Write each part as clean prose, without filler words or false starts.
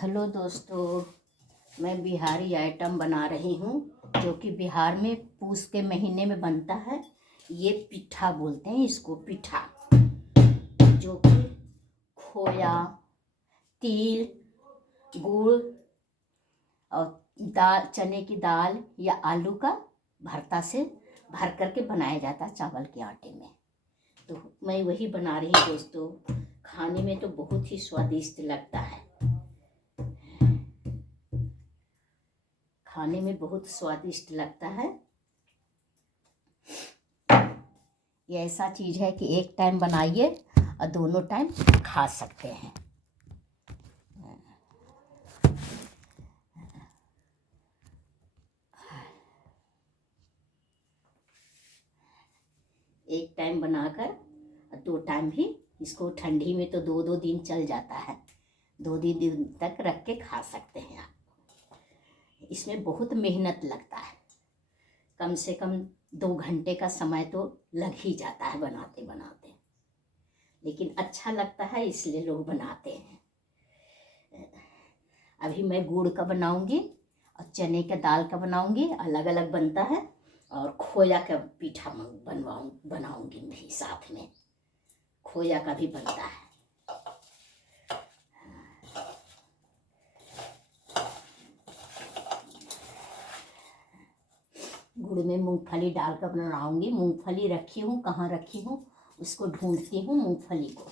Hello दोस्तों, मैं Bihari item बना रही हूँ जो कि बिहार में पूस के महीने में बनता है। ये पिठा बोलते हैं इसको, पिठा, जो कि खोया, तिल, गुड़ और दाल, चने की दाल या आलू का भरता से भर करके बनाया जाता है चावल के आटे में। तो मैं वही बना रही हूँ दोस्तों। खाने में तो बहुत ही स्वादिष्ट लगता है, खाने में बहुत स्वादिष्ट लगता है। ये ऐसा चीज़ है कि एक टाइम बनाइए और दोनों टाइम खा सकते हैं। एक टाइम बनाकर दो टाइम भी इसको, ठंडी में तो दो दिन चल जाता है, दो दिन तक रख के खा सकते हैं आप। इसमें बहुत मेहनत लगता है, कम से कम 2 घंटे का समय तो लग ही जाता है बनाते बनाते, लेकिन अच्छा लगता है इसलिए लोग बनाते हैं। अभी मैं गुड़ का बनाऊंगी और चने के दाल का बनाऊंगी, अलग अलग बनता है। और खोया का पीठा बनाऊंगी भी, साथ में खोया का भी बनता है। गुड़ में मूंगफली डालकर बनाऊंगी। मूंगफली रखी हूँ, कहाँ रखी हूँ उसको ढूंढती हूँ, मूंगफली को।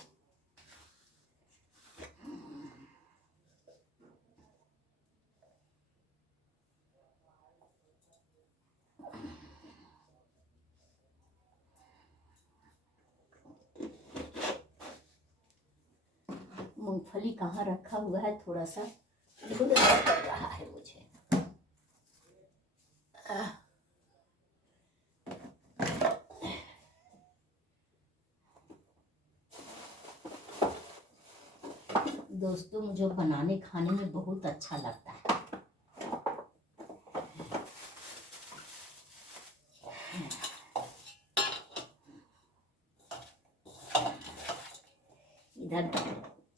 मूंगफली कहाँ रखा हुआ है, थोड़ा सा ढूंढना पड़ रहा है मुझे। दोस्तों, मुझे बनाने खाने में बहुत अच्छा लगता है। इधर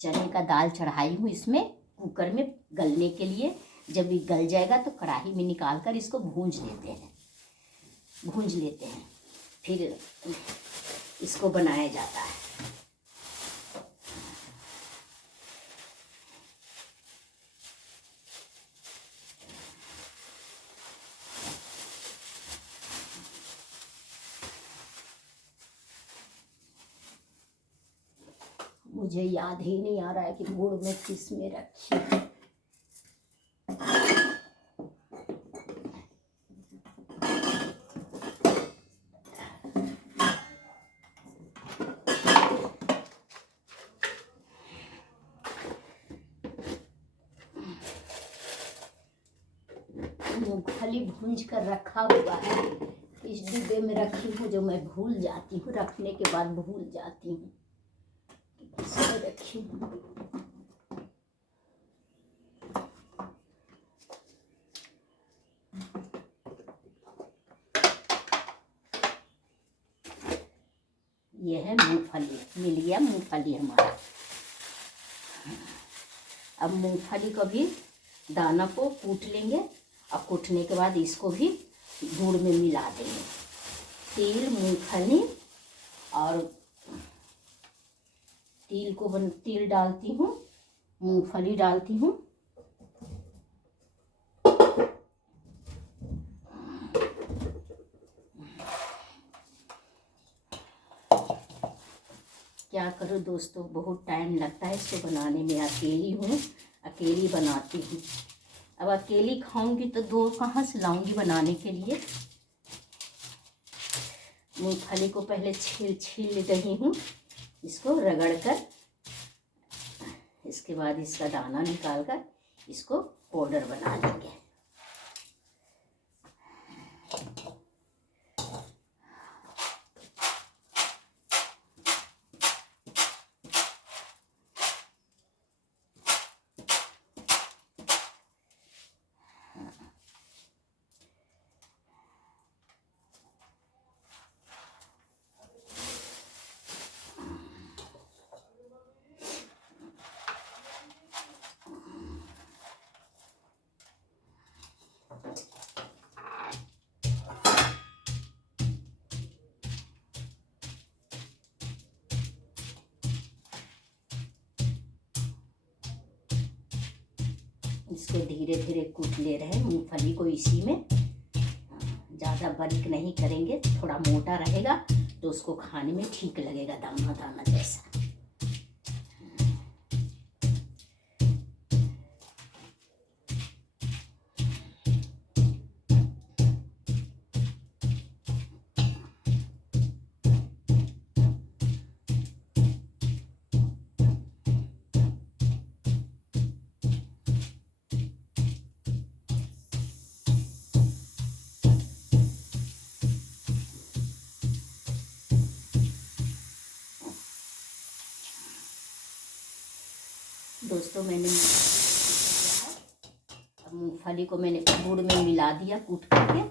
चने का दाल चढ़ाई हूँ इसमें कुकर में गलने के लिए। जब ये गल जाएगा तो कढ़ाई में निकाल कर इसको भूंज लेते हैं, फिर इसको बनाया जाता है। मुझे याद ही नहीं आ रहा है कि गुड़ में किस में रखी है। मूंगफली भूंज कर रखा हुआ है, इस डिब्बे में रखी हूँ, जो मैं भूल जाती हूँ, रखने के बाद भूल जाती हूँ किसमें रखी हूँ। यह है मूंगफली, मिल गया मूंगफली हमारा। अब मूंगफली को भी दाना को कूट लेंगे और कूटने के बाद इसको भी गुड़ में मिला देंगे। तिल, मूंगफली और तिल डालती हूँ, मूंगफली डालती हूँ, क्या करूँ दोस्तों, बहुत टाइम लगता है इसको बनाने में। अकेली हूँ, अकेली बनाती हूँ। अब अकेली खाऊंगी तो दो कहाँ से लाऊंगी बनाने के लिए। मूंगफली को पहले छील रही हूँ, इसको रगड़ कर, इसके बाद इसका दाना निकाल कर इसको पाउडर बना लेंगे। इसको धीरे धीरे कूट ले रहे हैं मूंगफली को इसी में। ज़्यादा बारीक नहीं करेंगे, थोड़ा मोटा रहेगा तो उसको खाने में ठीक लगेगा, दाना दाना जैसा। दोस्तों मैंने अब मूंगफली को मैंने गुड़ में मिला दिया कूट करके।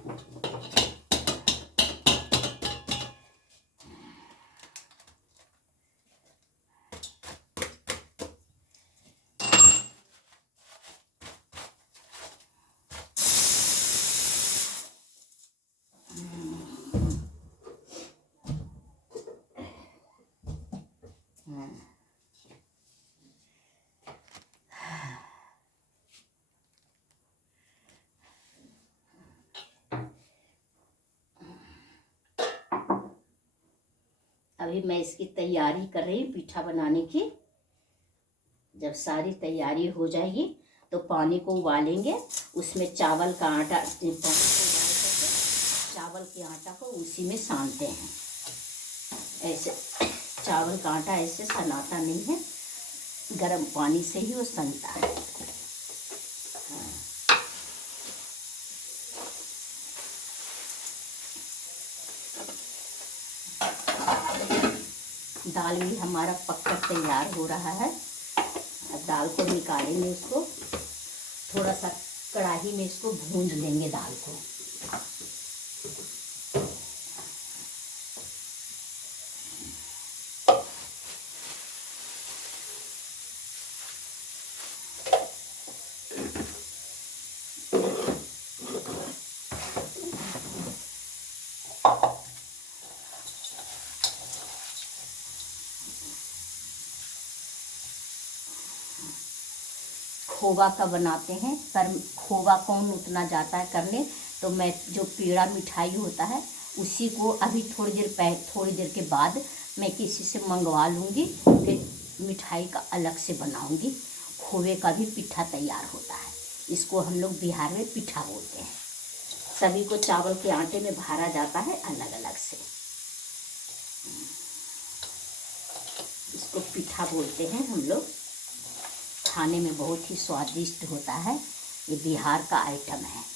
अभी मैं इसकी तैयारी कर रही हूँ पीठा बनाने की। जब सारी तैयारी हो जाएगी तो पानी को उबालेंगे, उसमें चावल का आटा, पानी को उबाल करके चावल के आटा को उसी में सानते हैं। ऐसे चावल का आटा ऐसे सनाता नहीं है, गर्म पानी से ही वो सनता है। दाल भी हमारा पककर तैयार हो रहा है। अब दाल को निकालेंगे, इसको थोड़ा सा कढ़ाई में इसको भूंज लेंगे दाल को। खोवा का बनाते हैं, पर खोवा कौन उतना जाता है करने, तो मैं जो पेड़ा मिठाई होता है उसी को अभी थोड़ी देर के बाद मैं किसी से मंगवा लूँगी, फिर मिठाई का अलग से बनाऊँगी। खोवे का भी पिठा तैयार होता है, इसको हम लोग बिहार में पिठा बोलते हैं। सभी को चावल के आटे में भरा जाता है अलग अलग से, इसको पिठा बोलते हैं हम लोग। खाने में बहुत ही स्वादिष्ट होता है, ये बिहार का आइटम है।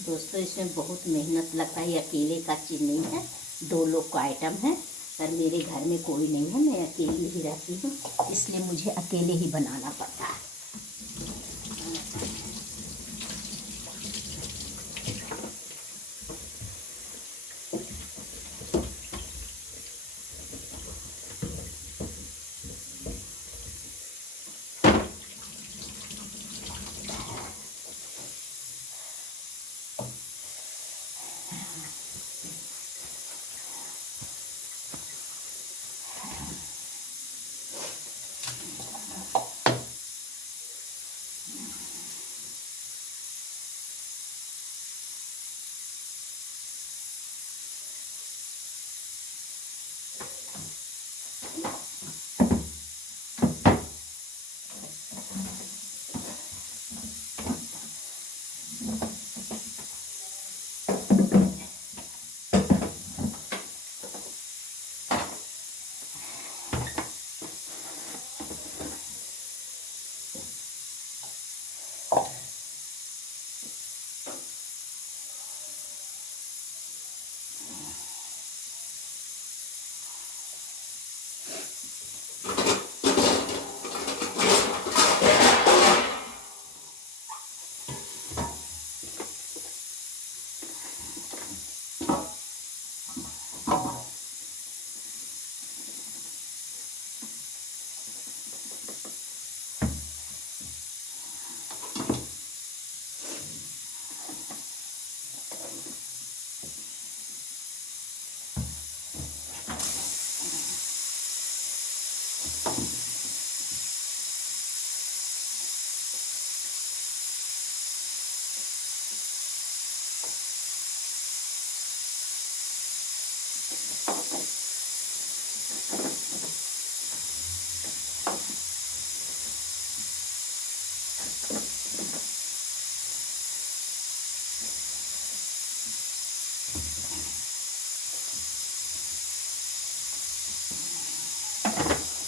दोस्तों इसमें बहुत मेहनत लगता है, ये अकेले का चीज़ नहीं है, 2 लोग का आइटम है, पर मेरे घर में कोई नहीं है, मैं अकेली ही रहती हूँ, इसलिए मुझे अकेले ही बनाना पड़ता है।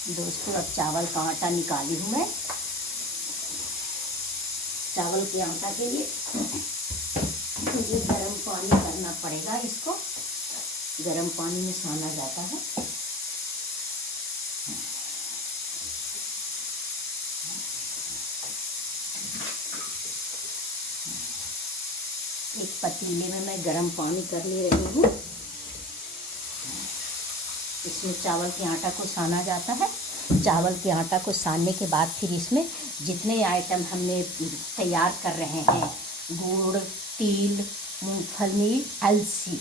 दोस्तों अब चावल का आटा निकाली हूँ मैं। चावल के आटा के लिए मुझे गर्म पानी करना पड़ेगा। इसको गर्म पानी में साना जाता है। एक पतीले में मैं गर्म पानी कर ले रही हूँ। इसमें चावल के आटा को साना जाता है। चावल के आटा को सानने के बाद फिर इसमें जितने आइटम हमने तैयार कर रहे हैं, गुड़, तिल, मूंगफली, अलसी,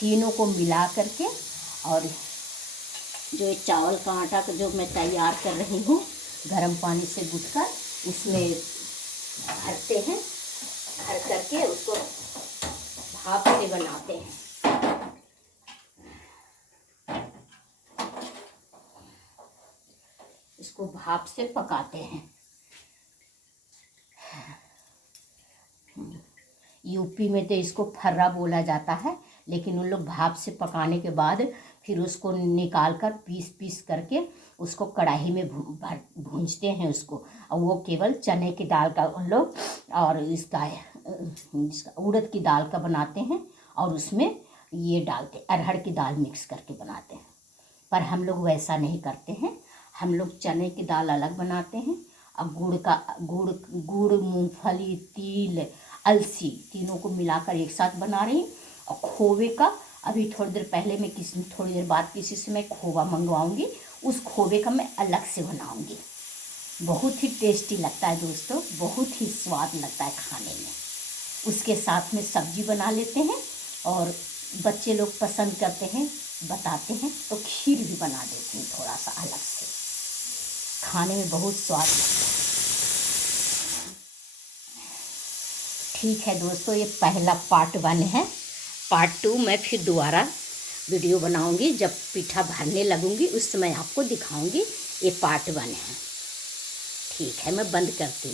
तीनों को मिला करके और जो चावल का आटा को जो मैं तैयार कर रही हूँ गर्म पानी से गूँथकर उसमें भरते हैं। भर करके उसको भाप से बनाते हैं। इसको भाप से पकाते हैं। यूपी में तो इसको फर्रा बोला जाता है, लेकिन उन लोग भाप से पकाने के बाद फिर उसको निकाल कर पीस करके उसको कढ़ाई में भूंजते हैं उसको। और वो केवल चने की दाल का उन लोग और इसका उड़द की दाल का बनाते हैं और उसमें ये डालते, अरहर की दाल मिक्स करके बनाते हैं। पर हम लोग वैसा नहीं करते हैं। हम लोग चने की दाल अलग बनाते हैं और गुड़, मूंगफली, तिल, अलसी तीनों को मिलाकर एक साथ बना रही हूँ। और खोवे का अभी थोड़ी देर बाद किसी से मैं खोवा मंगवाऊंगी। उस खोवे का मैं अलग से बनाऊंगी। बहुत ही टेस्टी लगता है दोस्तों, बहुत ही स्वाद लगता है खाने में। उसके साथ में सब्जी बना लेते हैं और बच्चे लोग पसंद करते हैं, बताते हैं तो खीर भी बना देती हूँ थोड़ा सा अलग से। खाने में बहुत स्वाद लगता है। ठीक है दोस्तों, ये पहला पार्ट 1 है। पार्ट 2 मैं फिर दोबारा वीडियो बनाऊंगी। जब पीठा भरने लगूंगी उस समय आपको दिखाऊंगी। ये पार्ट 1 है। ठीक है, मैं बंद करती हूँ।